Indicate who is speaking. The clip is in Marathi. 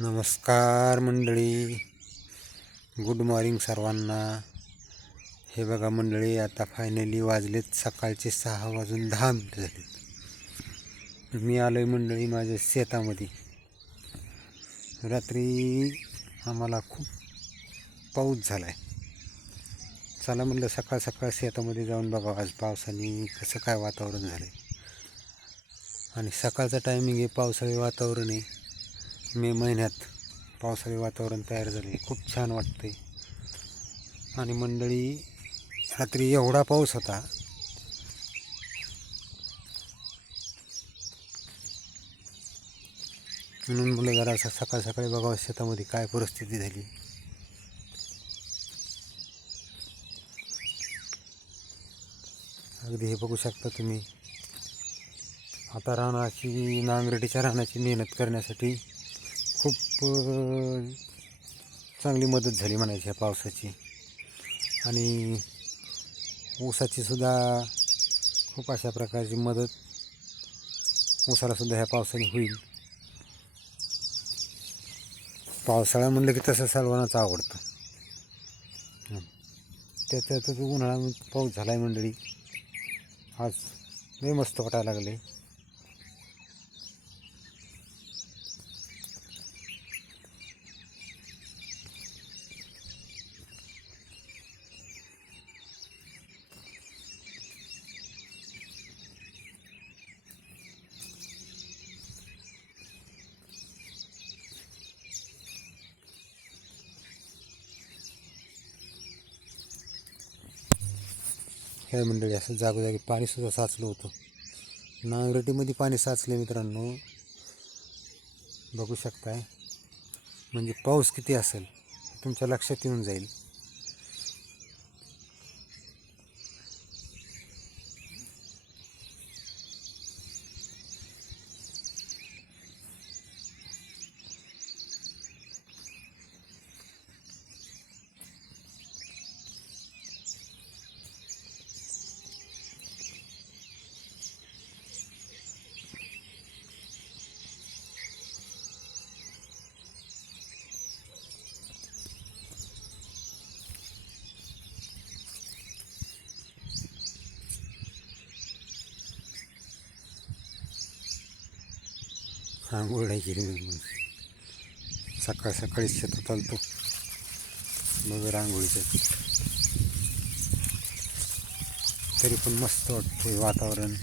Speaker 1: नमस्कार मंडळी. गुड मॉर्निंग सर्वांना. हे बघा मंडळी आता फायनली वाजलेत सकाळचे सहा वाजून दहा मिनटं झाले मी आलो आहे मंडळी माझ्या शेतामध्ये. रात्री आम्हाला खूप पाऊस झाला आहे चला म्हणलं सकाळ सकाळ शेतामध्ये जाऊन बघा आज पावसाने कसं काय वातावरण झालं आहे आणि सकाळचा टायमिंग आहे पावसाळी वातावरण आहे. मे महिन्यात पावसाळी वातावरण तयार झाले खूप छान वाटते आणि मंडळी रात्री एवढा पाऊस होता. म्हणून मुलं जरा असं सकाळ सकाळी बघावं शेतामध्ये काय परिस्थिती झाली. अगदी हे बघू शकता तुम्ही. आता रानाची नांगरटीच्या रानाची मेहनत करण्यासाठी खूप चांगली मदत झाली म्हणायची ह्या पावसाची. आणि ऊसाचीसुद्धा खूप अशा प्रकारची मदत ऊसालासुद्धा ह्या पावसाने होईल. पावसाळा म्हणलं की तसं सर्वांनाच आवडतं. त्याच्यातच उन्हाळा पाऊस झाला आहे मंडळी. आज लई मस्त वाटायला लागले खेळमंडळी मंडळी असं जागोजागी पाणीसुद्धा साचलं होतं. नांगरटीमध्ये पाणी साचले मित्रांनो. बघू शकताय. म्हणजे पाऊस किती असेल तुमच्या लक्षात येऊन जाईल. आंघोळ नाही केली मग. सकाळ सकाळी शेतात आलतो. मग रांगोळीचं तरी पण मस्त वाटतं वातावरण.